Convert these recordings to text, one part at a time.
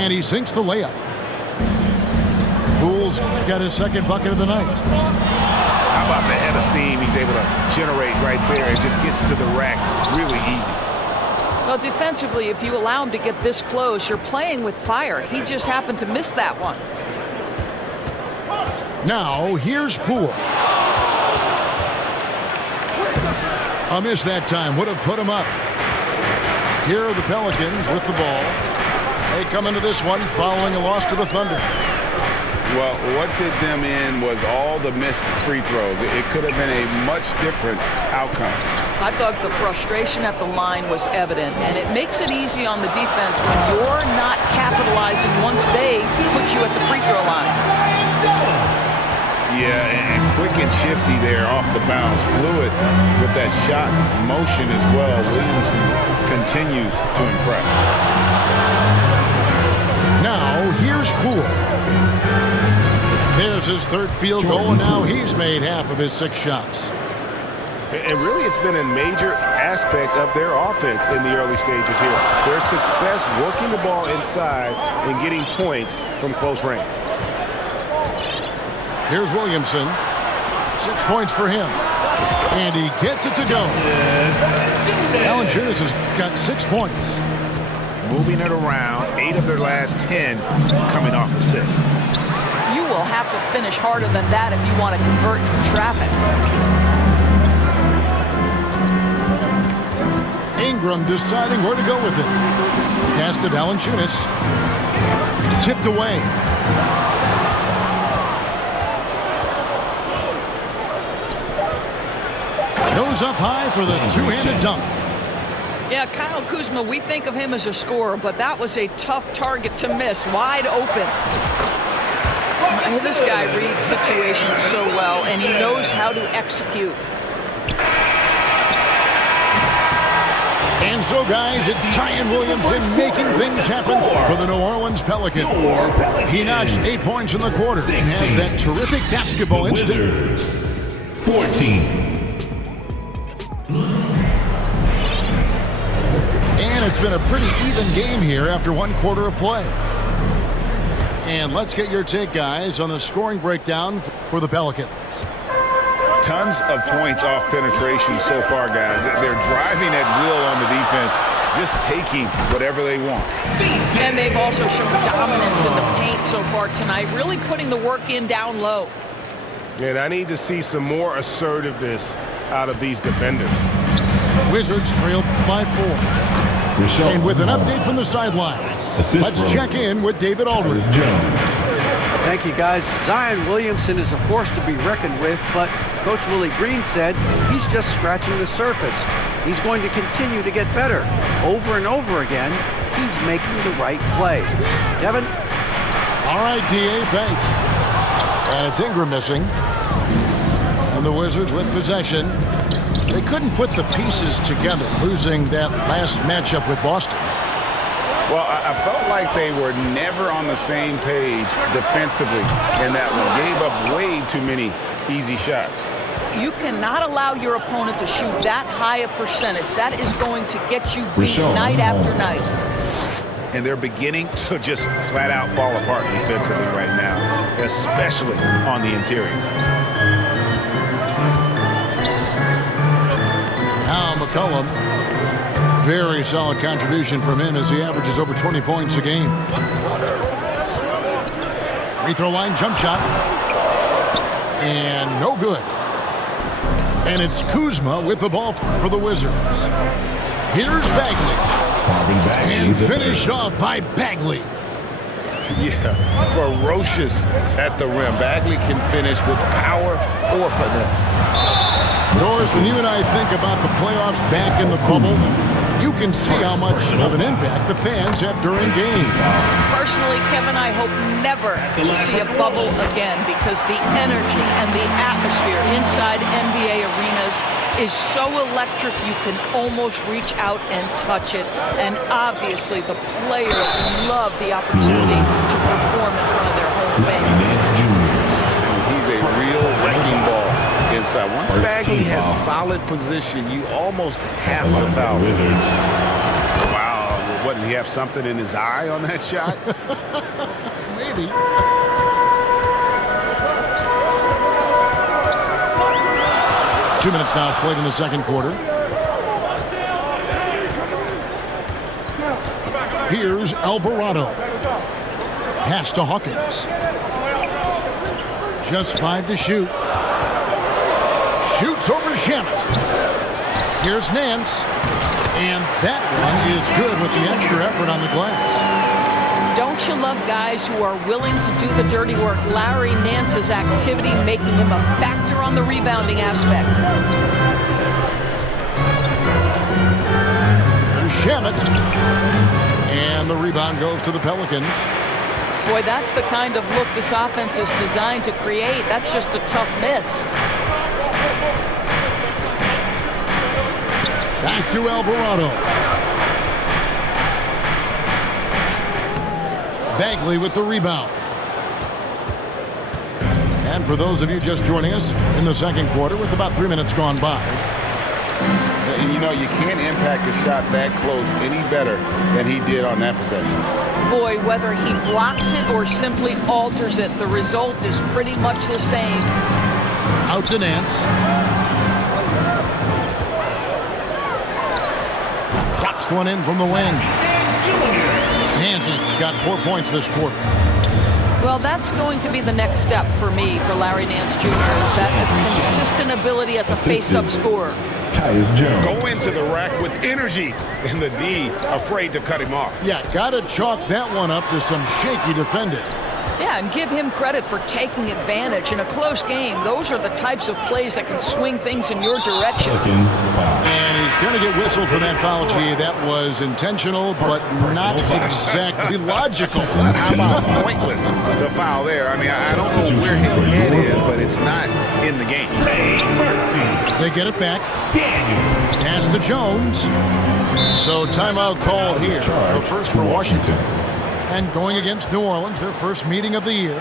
And he sinks the layup. Poole's got his second bucket of the night. How about the head of steam he's able to generate right there? It just gets to the rack really easy. Well, defensively, if you allow him to get this close, you're playing with fire. He just happened to miss that one. Now, here's Poole. A miss that time would have put him up. Here are the Pelicans with the ball. They come into this one following a loss to the Thunder. Well, what did them in was all the missed free throws. It could have been a much different outcome. I thought the frustration at the line was evident, and it makes it easy on the defense when you're not capitalizing once they put you at the free throw line. Yeah, and quick and shifty there off the bounce. Fluid with that shot motion as well. Williamson continues to impress. Now, here's Poole. There's his third field goal, and now he's made half of his 6 shots. And really, it's been a major aspect of their offense in the early stages here. Their success working the ball inside and getting points from close range. Here's Williamson. 6 points for him. And he gets it to go. Valanciunas has got 6 points. Moving it around, 8 of their last 10 coming off assists. You will have to finish harder than that if you want to convert in traffic. Ingram deciding where to go with it. Pass to Valanciunas. Tipped away. Goes up high for the two-handed dunk. Yeah, Kyle Kuzma, we think of him as a scorer, but that was a tough target to miss. Wide open. This guy reads situations so well, and he knows how to execute. And so, guys, it's Zion Williamson making things happen for the New Orleans Pelicans. He notched 8 points in the quarter and has that terrific basketball instinct. 14. And it's been a pretty even game here after 1 quarter of play. And let's get your take, guys, on the scoring breakdown for the Pelicans. Tons of points off penetration so far, guys. They're driving at will on the defense, just taking whatever they want. And they've also shown dominance in the paint so far tonight, really putting the work in down low. And I need to see some more assertiveness out of these defenders. Wizards trail by 4. And with an update from the sideline, let's check in with David Aldridge. Thank you, guys. Zion Williamson is a force to be reckoned with, but Coach Willie Green said he's just scratching the surface. He's going to continue to get better. Over and over again, he's making the right play. Devin? All right, D.A., thanks. And it's Ingram missing. And the Wizards with possession. They couldn't put the pieces together, losing that last matchup with Boston. Well, I felt like they were never on the same page defensively in that one. Gave up way too many easy shots. You cannot allow your opponent to shoot that high a percentage. That is going to get you beat night after night. And they're beginning to just flat out fall apart defensively right now, especially on the interior. Now McCollum. Very solid contribution from him as he averages over 20 points a game. Free throw line jump shot. And no good. And it's Kuzma with the ball for the Wizards. Here's Bagley. And finished off by Bagley. Yeah, ferocious at the rim. Bagley can finish with power or finesse. Doris, when you and I think about the playoffs back in the bubble, you can see how much of an impact the fans have during games. Personally, Kevin, I hope never to see a bubble again because the energy and the atmosphere inside NBA arenas is so electric you can almost reach out and touch it. And obviously, the players love the opportunity to perform in front of their home fans. He's a real wrecking ball inside. Once Bagley has solid position, you almost have to foul. Wow, What, did he have something in his eye on that shot? Maybe. Two minutes now played in the second quarter. Here's Alvarado. Pass to Hawkins. Just 5 to shoot. Shoots over Shamet. Here's Nance. And that one is good with the extra effort on the glass. Don't you love guys who are willing to do the dirty work? Larry Nance's activity making him a factor on the rebounding aspect. Here's Shamet. And the rebound goes to the Pelicans. Boy, that's the kind of look this offense is designed to create. That's just a tough miss. Back to Alvarado. Bagley with the rebound. And for those of you just joining us in the second quarter with about 3 minutes gone by. And you know, you can't impact a shot that close any better than he did on that possession. Boy, whether he blocks it or simply alters it, the result is pretty much the same. Out to Nance. Drops one in from the wing. Nance has got 4 points this quarter. Well, that's going to be the next step for me, for Larry Nance Jr., is that consistent ability as a face-up scorer. Go into the rack with energy, and the D afraid to cut him off. Yeah, got to chalk that one up to some shaky defending. Yeah, and give him credit for taking advantage in a close game. Those are the types of plays that can swing things in your direction. And he's going to get whistled for that foul, G. That was intentional, but not exactly logical. How about pointless to foul there? I mean, I don't know where his head is, but it's not in the game. They get it back. Pass to Jones. So timeout called here. The first for Washington. And going against New Orleans, their first meeting of the year.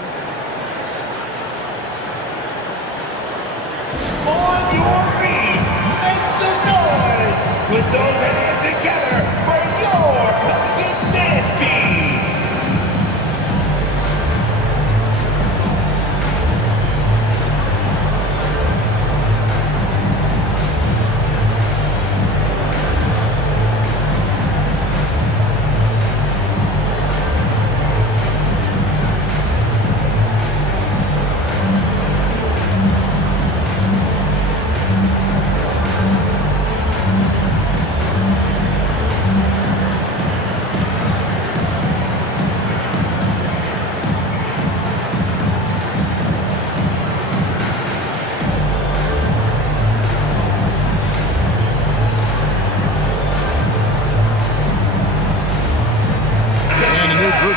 On your feet, make some noise with those hands together for your Pelicans dance team.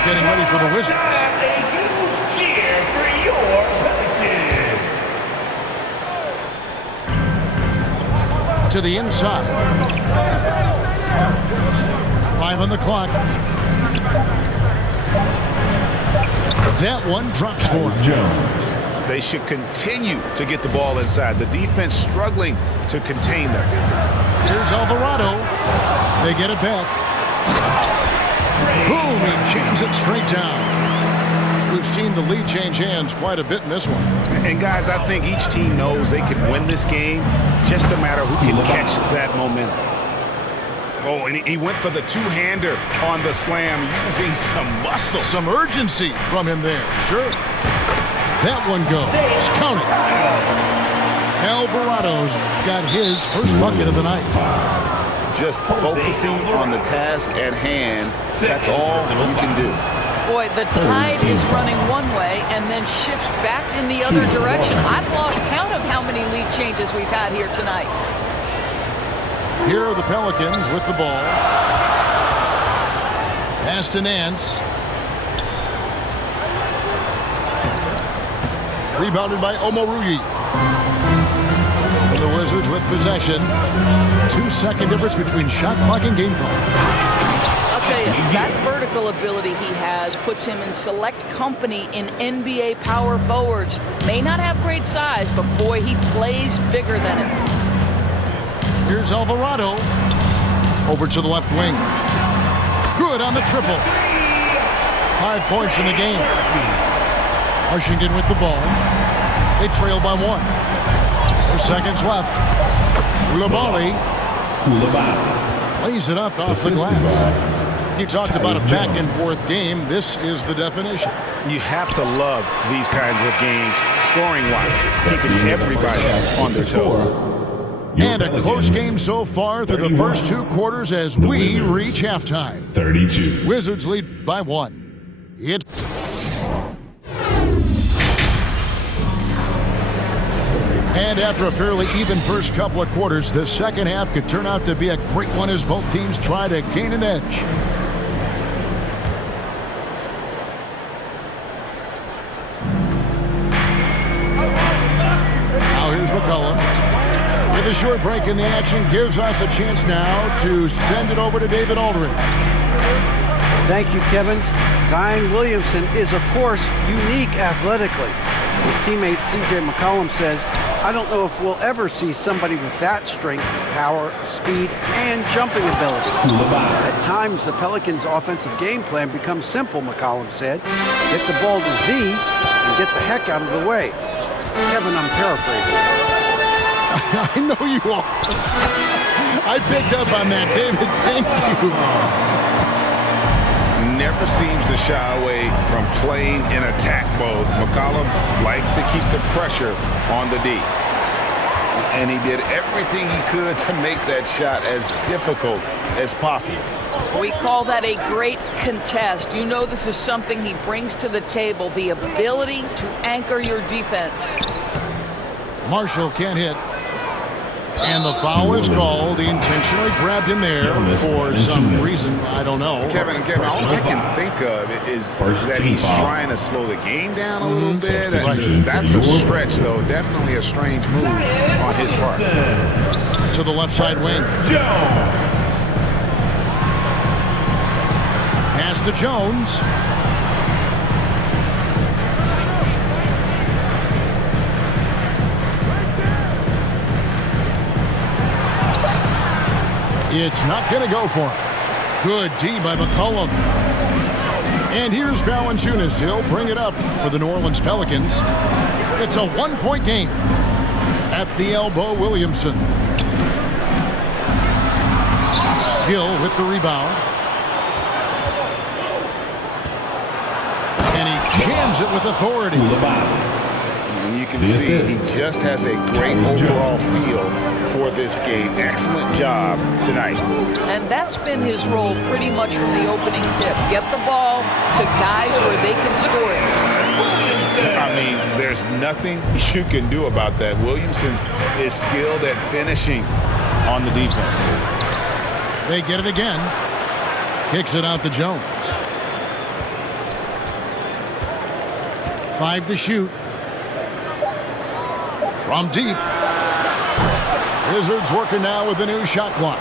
Getting ready for the Wizards. A huge cheer for your Pelicans. To the inside. 5 on the clock. That one drops for him. They should continue to get the ball inside. The defense struggling to contain them. Here's Alvarado. They get it back. Boom, he jams it straight down. We've seen the lead change hands quite a bit in this one. And guys, I think each team knows they can win this game, just a matter who can catch that momentum. Oh, and he went for the two-hander on the slam using some muscle. Some urgency from him there, sure. That one goes. Count it. Alvarado's got his first bucket of the night. Just focusing on the task at hand, that's all you can do. Boy, the tide is running one way and then shifts back in the other direction. I've lost count of how many lead changes we've had here tonight. Here are the Pelicans with the ball. Pass to Nance. Rebounded by Omoruyi. And the Wizards with possession. 2-second difference between shot clock and game clock. I'll tell you, that vertical ability he has puts him in select company in NBA power forwards. May not have great size, but boy, he plays bigger than him. Here's Alvarado. Over to the left wing. Good on the triple. 5 points in the game. Washington with the ball. They trail by 1. 4 seconds left. Koulibaly lays it up off the glass. You talked about a back-and-forth game. This is the definition. You have to love these kinds of games, scoring-wise, keeping everybody on their toes. And a close game so far through the first 2 quarters as we reach halftime. 32. Wizards lead by 1. It's and after a fairly even first couple of quarters, the second half could turn out to be a great one as both teams try to gain an edge. Now here's McCollum. With a short break in the action, gives us a chance now to send it over to David Aldridge. Thank you, Kevin. Zion Williamson is, of course, unique athletically. His teammate C.J. McCollum says, I don't know if we'll ever see somebody with that strength, power, speed, and jumping ability. At times, the Pelicans' offensive game plan becomes simple, McCollum said. Get the ball to Z and get the heck out of the way. Kevin, I'm paraphrasing. I know you are. I picked up on that, David. Thank you. Never seems to shy away from playing in attack mode. McCollum likes to keep the pressure on the D. And he did everything he could to make that shot as difficult as possible. We call that a great contest. You know this is something he brings to the table, the ability to anchor your defense. Marshall can't hit. And the foul is called. He intentionally grabbed him there for some reason. I don't know. Kevin, all I can think of is that he's trying to slow the game down a little bit. That's a stretch, though. Definitely a strange move on his part. To the left side wing. Pass to Jones. It's not going to go for him. Good D by McCollum. And here's Valanciunas. He'll bring it up for the New Orleans Pelicans. It's a 1-point game. At the elbow, Williamson. Gill with the rebound. And he jams it with authority. And you can see he just has a great overall feel for this game. Excellent job tonight. And that's been his role pretty much from the opening tip. Get the ball to guys where they can score it. I mean, there's nothing you can do about that. Williamson is skilled at finishing on the defense. They get it again. Kicks it out to Jones. 5 to shoot. From deep. Wizards working now with the new shot clock.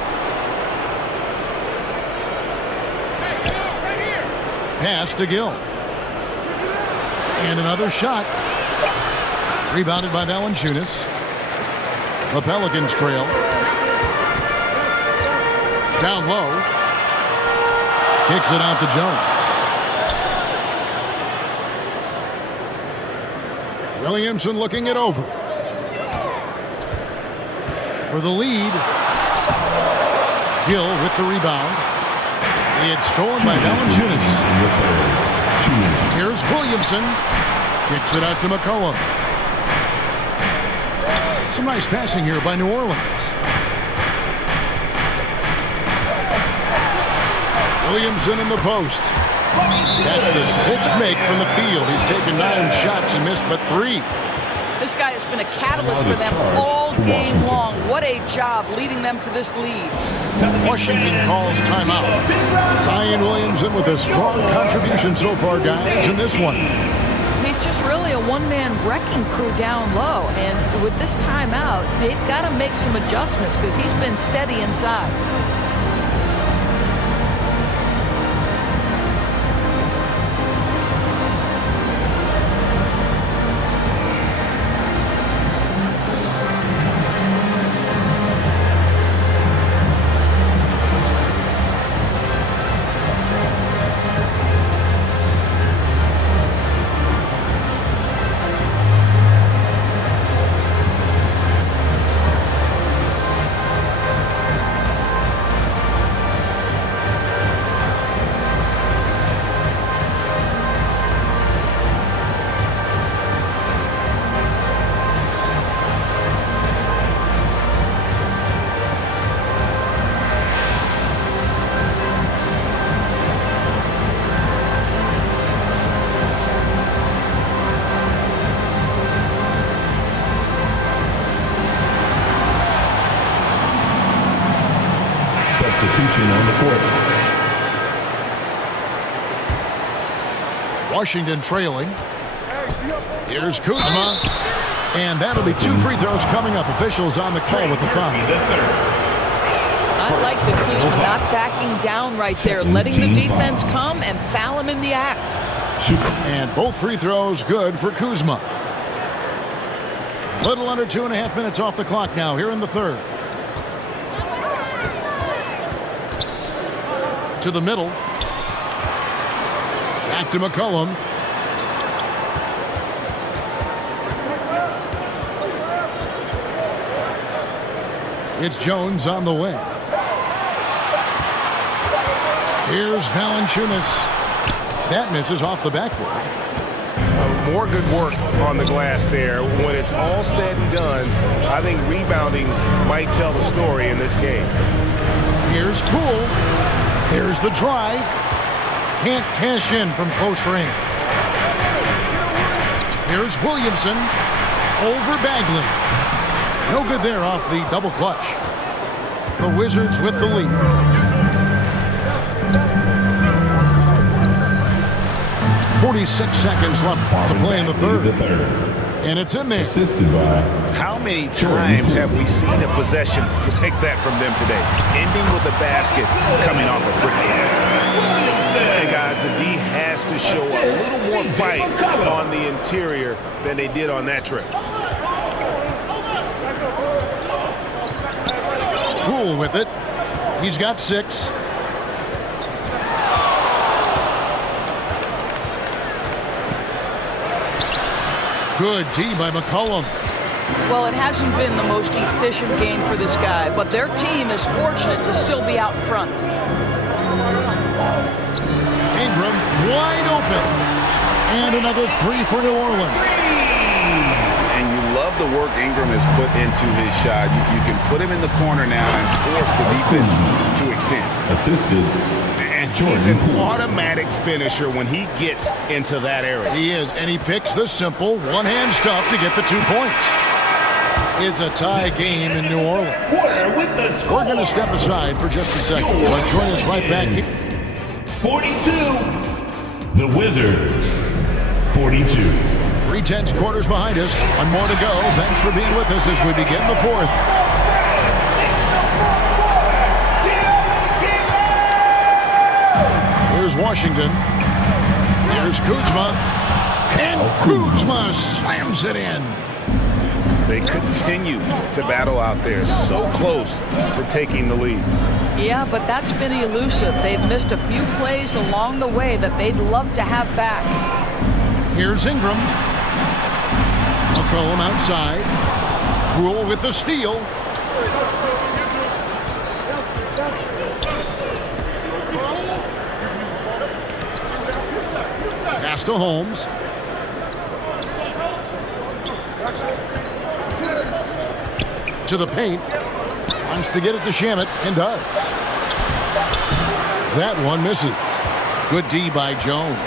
Pass to Gill. And another shot. Rebounded by Valanciunas. The Pelicans trail. Down low. Kicks it out to Jones. Williamson looking it over. For the lead. Gill with the rebound. It's stolen by Valanciunas. Here's Williamson. Kicks it out to McCollum. Some nice passing here by New Orleans. Williamson in the post. That's the 6th make from the field. He's taken 9 shots and missed but 3. This guy has been a catalyst for them all game long. What a job leading them to this lead. Washington calls timeout. Zion Williamson with a strong contribution so far, guys, in this one. He's just really a one-man wrecking crew down low. And with this timeout, they've got to make some adjustments because he's been steady inside. Washington trailing. Here's Kuzma. And that'll be 2 free throws coming up. Officials on the call with the foul. I like the Kuzma not backing down right there, letting the defense come and foul him in the act. And both free throws good for Kuzma. Little under 2.5 minutes off the clock now here in the third. To the middle. Back to McCollum. It's Jones on the way. Here's Valanciunas. That misses off the backboard. More good work on the glass there. When it's all said and done, I think rebounding might tell the story in this game. Here's Poole. There's the drive. Can't cash in from close range. Here's Williamson. Over Bagley. No good there off the double clutch. The Wizards with the lead. .46 seconds left to play in the third. And it's in there. How many times have we seen a possession like that from them today? Ending with the basket, coming off a pretty pass. And guys, the D has to show a little more fight on the interior than they did on that trip. Poole with it. He's got 6. Good D by McCollum. Well, it hasn't been the most efficient game for this guy, but their team is fortunate to still be out front. Ingram wide open. And another 3 for New Orleans. And you love the work Ingram has put into his shot. You can put him in the corner now and force the defense to extend. Assisted. And he's an automatic finisher when he gets into that area. He is, and he picks the simple one-hand stuff to get the 2 points. It's a tie game in New Orleans. We're going to step aside for just a second, but join us right back here. 42. The Wizards, 42. 3/10 quarters behind us. One more to go. Thanks for being with us as we begin the fourth. Here's Washington. Here's Kuzma. And Kuzma slams it in. They continue to battle out there, so close to taking the lead. Yeah, but that's been elusive. They've missed a few plays along the way that they'd love to have back. Here's Ingram. McCollum outside. Poole with the steal. Pass to Holmes. To the paint. Wants to get it to Shamet and does. That one misses. Good D by Jones.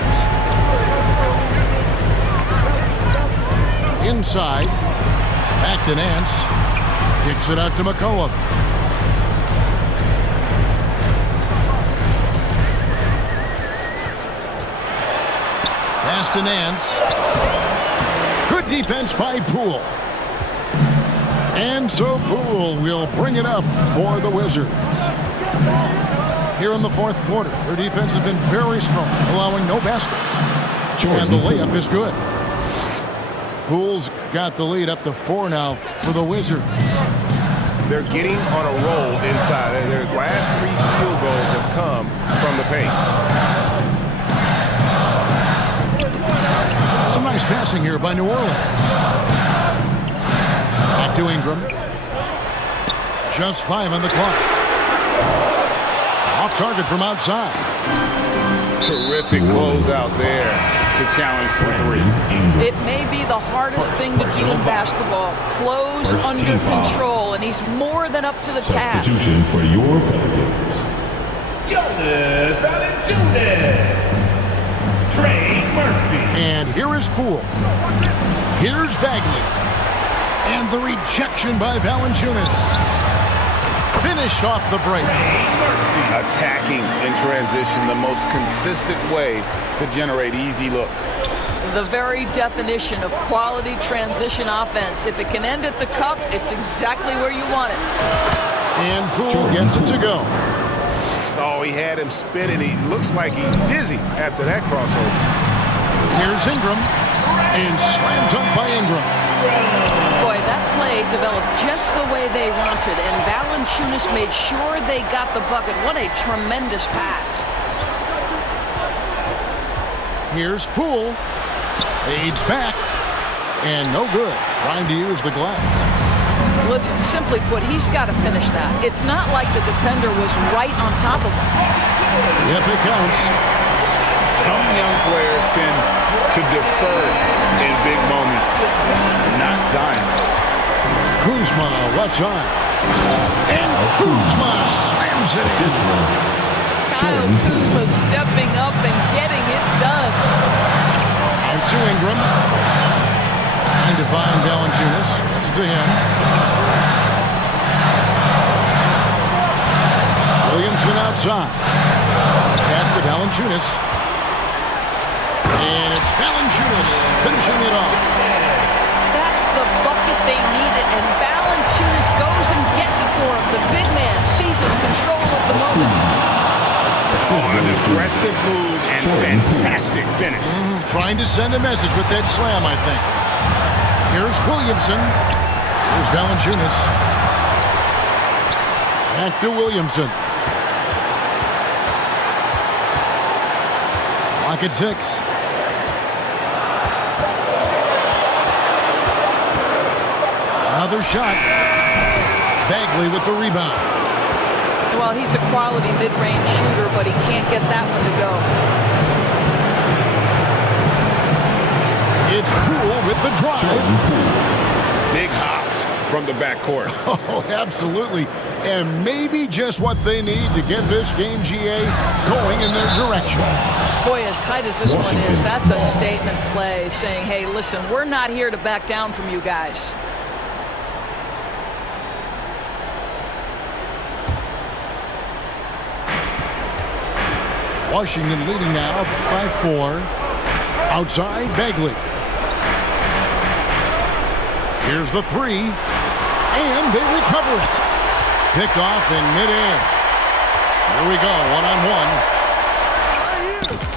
Inside. Back to Nance. Kicks it out to McCollum. Pass to Nance. Good defense by Poole. And so Poole will bring it up for the Wizards. Here in the fourth quarter, their defense has been very strong, allowing no baskets. And the layup is good. Poole's got the lead up to 4 now for the Wizards. They're getting on a roll inside. Their last 3 field goals have come from the paint. Some nice passing here by New Orleans. Back to Ingram. Just 5 on the clock. Off target from outside. Terrific closeout there to challenge for 3. It may be the hardest thing to do in basketball. Close under control, and he's more than up to the task. Substitution for your Pelicans. Jonas Valanciunas. Trey Murphy. And here is Poole. Here's Bagley. And the rejection by Valanciunas. finished off the break. Attacking in transition, the most consistent way to generate easy looks. The very definition of quality transition offense. If it can end at the cup, it's exactly where you want it. And Poole gets it to go. Oh, he had him spinning. He looks like he's dizzy after that crossover. Here's Ingram. And slam dunk by Ingram. Boy, that play developed just the way they wanted, and Valanciunas made sure they got the bucket. What a tremendous pass. Here's Poole. Fades back. And no good. Trying to use the glass. Listen, simply put, he's got to finish that. It's not like the defender was right on top of him. Yep, it counts. Some young players tend to defer in big moments. Not Zion. Kuzma, left side. And Kuzma slams it in. Kyle Kuzma stepping up and getting it done. Out to Ingram. Trying to find Valanciunas. Gets it to him. Williamson outside. Pass to Valanciunas. And it's Valanciunas finishing it off. That's the bucket they needed, and Valanciunas goes and gets it for him. The big man seizes control of the moment. An aggressive move and fantastic finish. Trying to send a message with that slam, I think. Here's Williamson. Here's Valanciunas. Back to Williamson. Clock at 6. Another shot. Bagley with the rebound. Well, he's a quality mid-range shooter, but he can't get that one to go. It's Poole with the drive. Big hops from the backcourt. Oh, absolutely. And maybe just what they need to get this game, GA, going in their direction. Boy, as tight as this one is, that's a statement play saying, hey, listen, we're not here to back down from you guys. Washington leading now by 4. Outside, Bagley. Here's the 3. And they recover it. Picked off in midair. Here we go, one-on-one.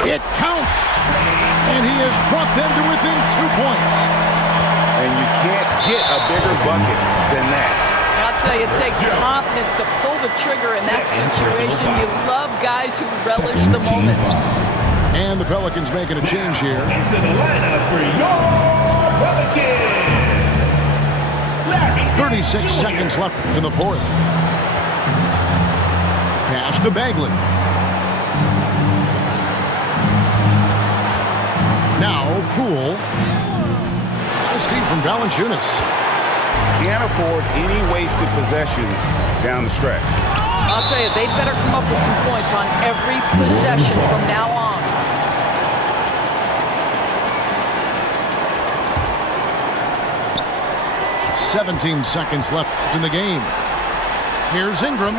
It counts. And he has brought them to within 2 points. And you can't get a bigger bucket than that. I'll tell you, it takes confidence to pull the trigger in that situation. You love guys who relish the moment. And the Pelicans making a change here. Into the lineup for your Pelicans. 36 seconds left in the fourth. Pass to Bagley. Now Poole. Nice feed from Valanciunas. Can't afford any wasted possessions down the stretch. I'll tell you, they'd better come up with some points on every possession from now on. "17 seconds left in the game. Here's Ingram.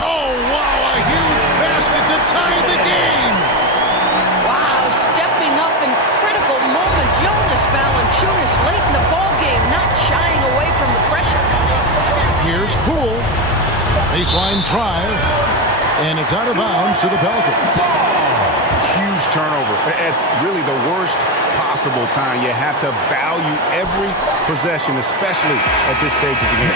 Oh, wow, a huge basket to tie the game. Wow, stepping up in critical moments. Jonas Valanciunas late in the ballgame, not shying away from the pressure. Here's Poole. Baseline try. And it's out of bounds to the Pelicans. Huge turnover at really the worst possible time. You have to value every possession, especially at this stage of the game.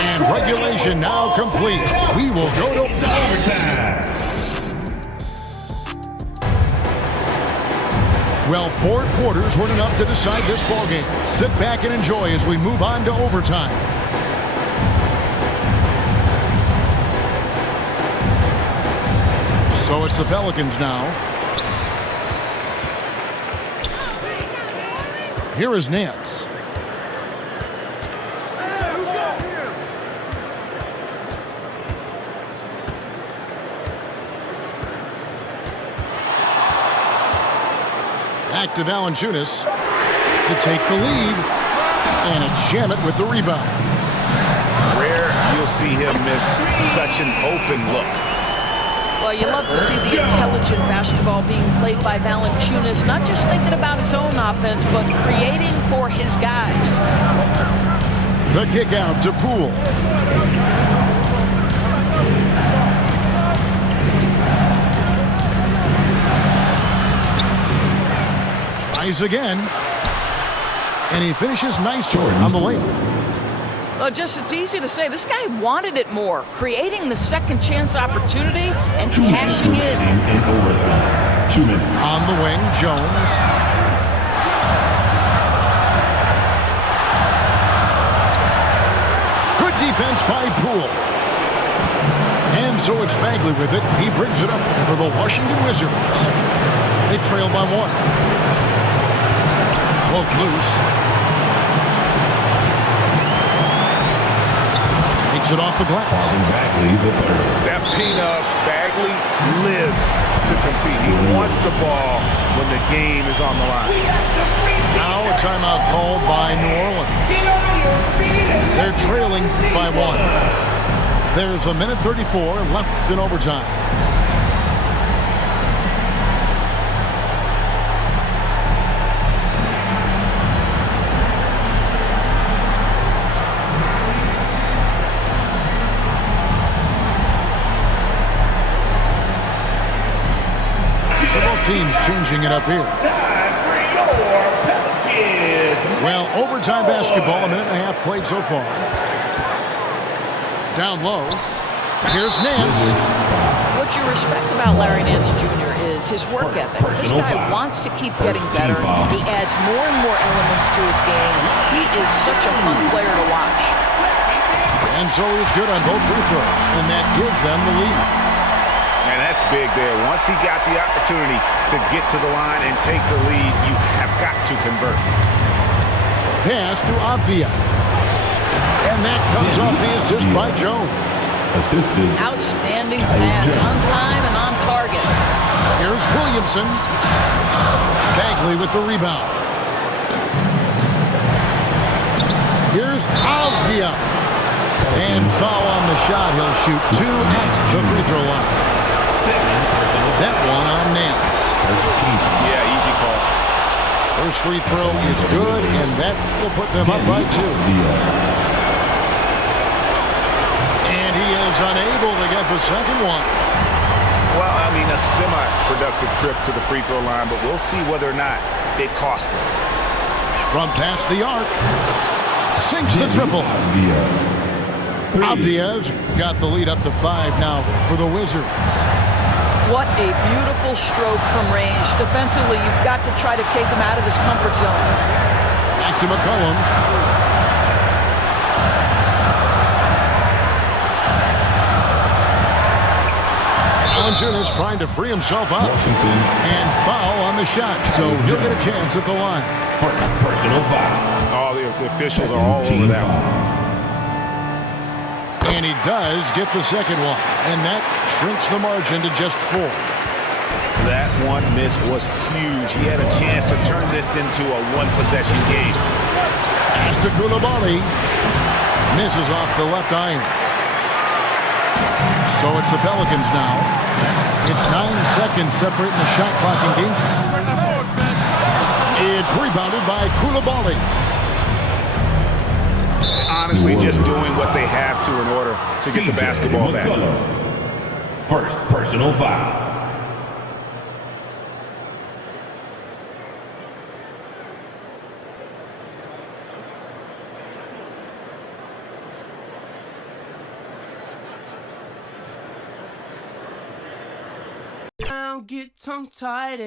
And regulation now complete. We will go to Overtime. Well, 4 quarters weren't enough to decide this ballgame. Sit back and enjoy as we move on to overtime. So it's the Pelicans now. Here is Nance. Back to Valanciunas to take the lead and a jam it with the rebound. Rare you'll see him miss such an open look. Well, you love to see the intelligent basketball being played by Valanciunas, not just thinking about his own offense, but creating for his guys. The kick out to Poole. Tries again. And he finishes nicely on the layup. Well, it's easy to say. This guy wanted it more, creating the second chance opportunity and cashing in. In overtime. 2 minutes. On the wing, Jones. Good defense by Poole. And so it's Bagley with it. He brings it up for the Washington Wizards. They trail by 1. Poke loose. Takes it off the glass. Bagley, the third. Stepping up, Bagley lives to compete. He wants the ball when the game is on the line. Now a timeout called by New Orleans. They're trailing by 1. There's a minute 34 left in overtime. Several teams changing it up here. Time for your Pelicans. Well, overtime basketball, a minute and a half played so far. Down low. Here's Nance. What you respect about Larry Nance Jr. is his work ethic. This guy wants to keep getting better. He adds more and more elements to his game. He is such a fun player to watch. And so he's good on both free throws, and that gives them the lead. And that's big there. Once he got the opportunity to get to the line and take the lead, you have got to convert. Pass to Avdia. And that comes off the assist by Jones. Assisted. Outstanding pass, on time and on target. Here's Williamson. Bagley with the rebound. Here's Avdia. And foul on the shot. He'll shoot 2 at the free throw line. That one on Nance. Yeah, easy call. First free throw is good, and that will put them up by 2. And he is unable to get the second one. Well, I mean, a semi-productive trip to the free throw line, but we'll see whether or not it costs him. From past the arc, sinks the triple. Avdia's got the lead up to 5 now for the Wizards. What a beautiful stroke from range. Defensively, you've got to try to take him out of his comfort zone. Back to McCollum. Valanciunas trying to free himself up. And foul on the shot, so he'll get a chance at the line. Personal foul. Oh, the officials are all over that one. And he does get the second one. And that shrinks the margin to just 4. That one miss was huge. He had a chance to turn this into a one-possession game. Pass to Coulibaly. Misses off the left iron. So it's the Pelicans now. It's 9 seconds separating the shot clock and game. It's rebounded by Coulibaly. Honestly, just doing what they have to in order to get the basketball back. First personal foul. Get tongue-tied.